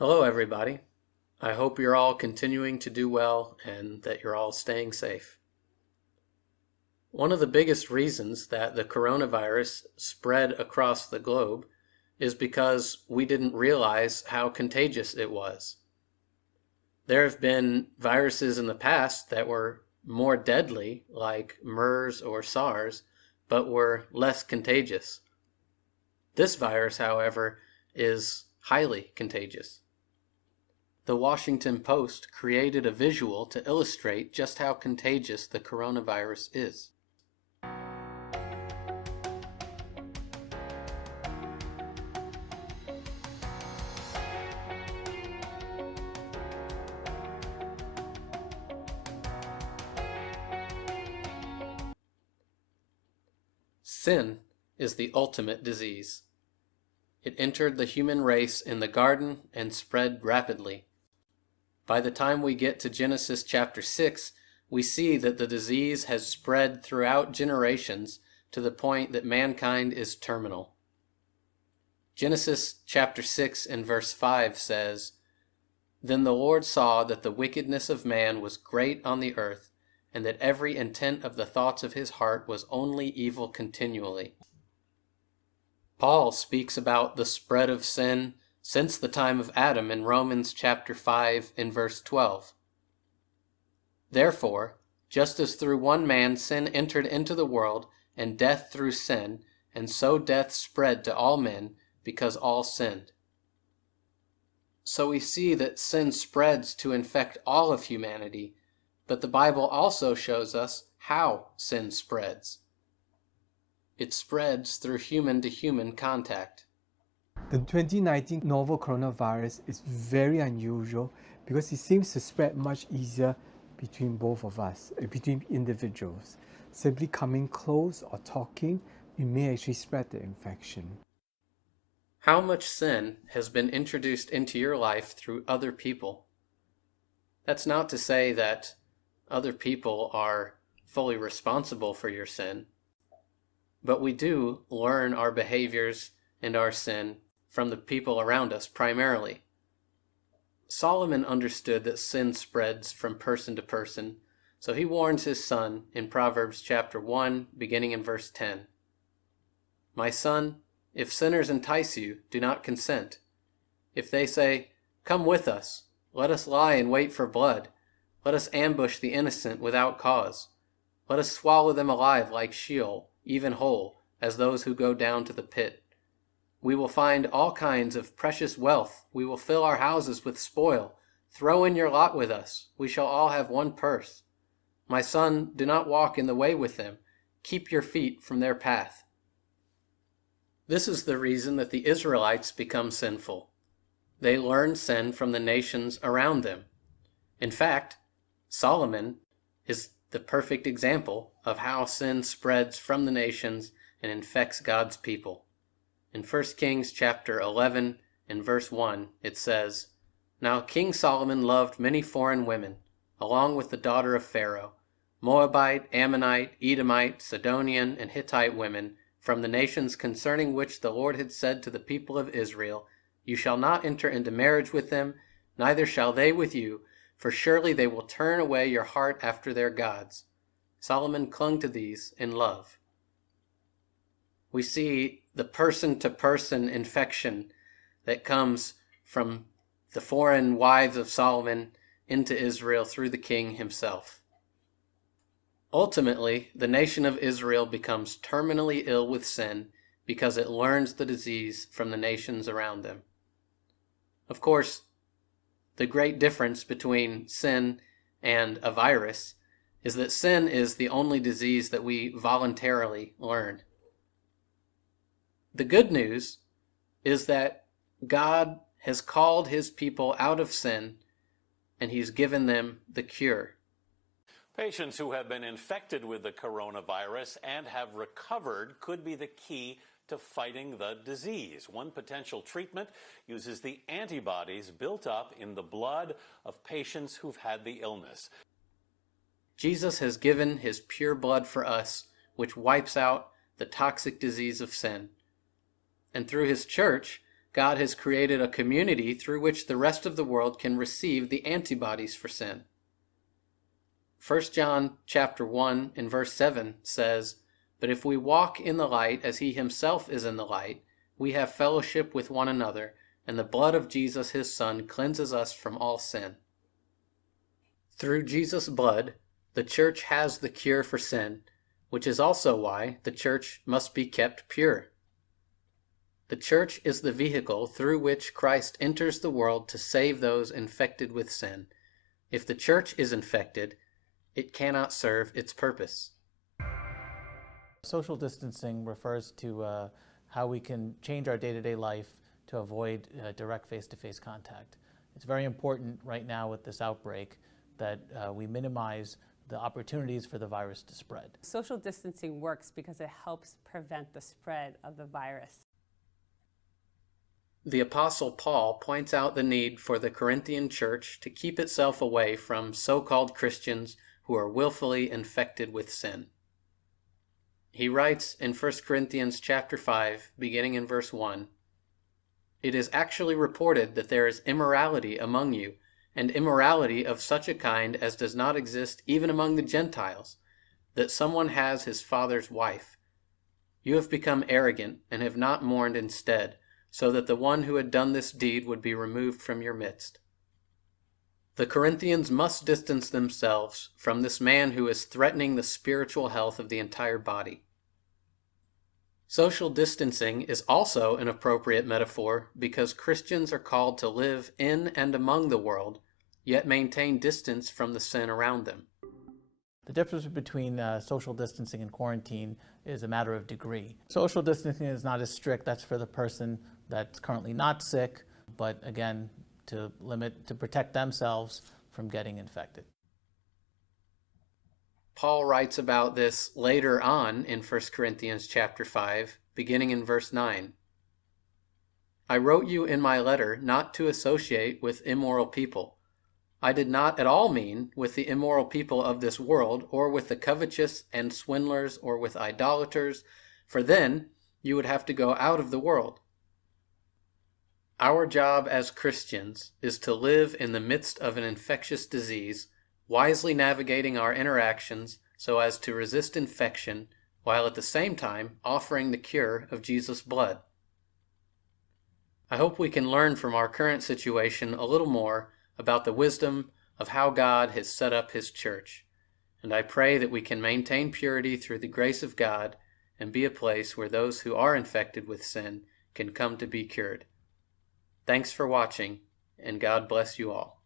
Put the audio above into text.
Hello, everybody. I hope you're all continuing to do well and that you're all staying safe. One of the biggest reasons that the coronavirus spread across the globe is because we didn't realize how contagious it was. There have been viruses in the past that were more deadly, like MERS or SARS, but were less contagious. This virus, however, is highly contagious. The Washington Post created a visual to illustrate just how contagious the coronavirus is. Sin is the ultimate disease. It entered the human race in the garden and spread rapidly. By the time we get to Genesis chapter 6, we see that the disease has spread throughout generations to the point that mankind is terminal. Genesis chapter 6 and verse 5 says, "Then the Lord saw that the wickedness of man was great on the earth, and that every intent of the thoughts of his heart was only evil continually." Paul speaks about the spread of sin since the time of Adam in Romans chapter 5 and verse 12. "Therefore, just as through one man sin entered into the world, and death through sin, and so death spread to all men, because all sinned." So we see that sin spreads to infect all of humanity, but the Bible also shows us how sin spreads. It spreads through human-to-human contact. The 2019 novel coronavirus is very unusual because it seems to spread much easier between both of us, between individuals. Simply coming close or talking, we may actually spread the infection. How much sin has been introduced into your life through other people? That's not to say that other people are fully responsible for your sin, but we do learn our behaviors and our sin from the people around us primarily. Solomon understood that sin spreads from person to person, so he warns his son in Proverbs chapter 1, beginning in verse 10. "My son, if sinners entice you, do not consent. If they say, 'Come with us, let us lie in wait for blood. Let us ambush the innocent without cause. Let us swallow them alive like Sheol, even whole, as those who go down to the pit. We will find all kinds of precious wealth. We will fill our houses with spoil. Throw in your lot with us. We shall all have one purse. My son, do not walk in the way with them. Keep your feet from their path." This is the reason that the Israelites become sinful. They learn sin from the nations around them. In fact, Solomon is the perfect example of how sin spreads from the nations and infects God's people. In 1 Kings chapter 11 and verse 1, it says, "Now King Solomon loved many foreign women, along with the daughter of Pharaoh, Moabite, Ammonite, Edomite, Sidonian, and Hittite women, from the nations concerning which the Lord had said to the people of Israel, 'You shall not enter into marriage with them, neither shall they with you, for surely they will turn away your heart after their gods.' Solomon clung to these in love." We see the person-to-person infection that comes from the foreign wives of Solomon into Israel through the king himself. Ultimately, the nation of Israel becomes terminally ill with sin because it learns the disease from the nations around them. Of course, the great difference between sin and a virus is that sin is the only disease that we voluntarily learn. The good news is that God has called his people out of sin, and he's given them the cure. Patients who have been infected with the coronavirus and have recovered could be the key to fighting the disease. One potential treatment uses the antibodies built up in the blood of patients who've had the illness. Jesus has given his pure blood for us, which wipes out the toxic disease of sin. And through his church, God has created a community through which the rest of the world can receive the antibodies for sin. 1 John chapter 1 and verse 7 says, "But if we walk in the light as he himself is in the light, we have fellowship with one another, and the blood of Jesus his Son cleanses us from all sin." Through Jesus' blood, the church has the cure for sin, which is also why the church must be kept pure. The church is the vehicle through which Christ enters the world to save those infected with sin. If the church is infected, it cannot serve its purpose. Social distancing refers to how we can change our day-to-day life to avoid direct face-to-face contact. It's very important right now with this outbreak that we minimize the opportunities for the virus to spread. Social distancing works because it helps prevent the spread of the virus. The Apostle Paul points out the need for the Corinthian church to keep itself away from so-called Christians who are willfully infected with sin. He writes in 1 Corinthians chapter 5, beginning in verse 1, "It is actually reported that there is immorality among you, and immorality of such a kind as does not exist even among the Gentiles, that someone has his father's wife. You have become arrogant and have not mourned instead, so that the one who had done this deed would be removed from your midst." The Corinthians must distance themselves from this man who is threatening the spiritual health of the entire body. Social distancing is also an appropriate metaphor because Christians are called to live in and among the world, yet maintain distance from the sin around them. The difference between social distancing and quarantine is a matter of degree. Social distancing is not as strict. That's for the person that's currently not sick, but again, to protect themselves from getting infected. Paul writes about this later on in 1 Corinthians chapter 5, beginning in verse 9. "I wrote you in my letter not to associate with immoral people. I did not at all mean with the immoral people of this world, or with the covetous and swindlers, or with idolaters, for then you would have to go out of the world." Our job as Christians is to live in the midst of an infectious disease, wisely navigating our interactions so as to resist infection, while at the same time offering the cure of Jesus' blood. I hope we can learn from our current situation a little more about the wisdom of how God has set up His church, and I pray that we can maintain purity through the grace of God and be a place where those who are infected with sin can come to be cured. Thanks for watching, and God bless you all.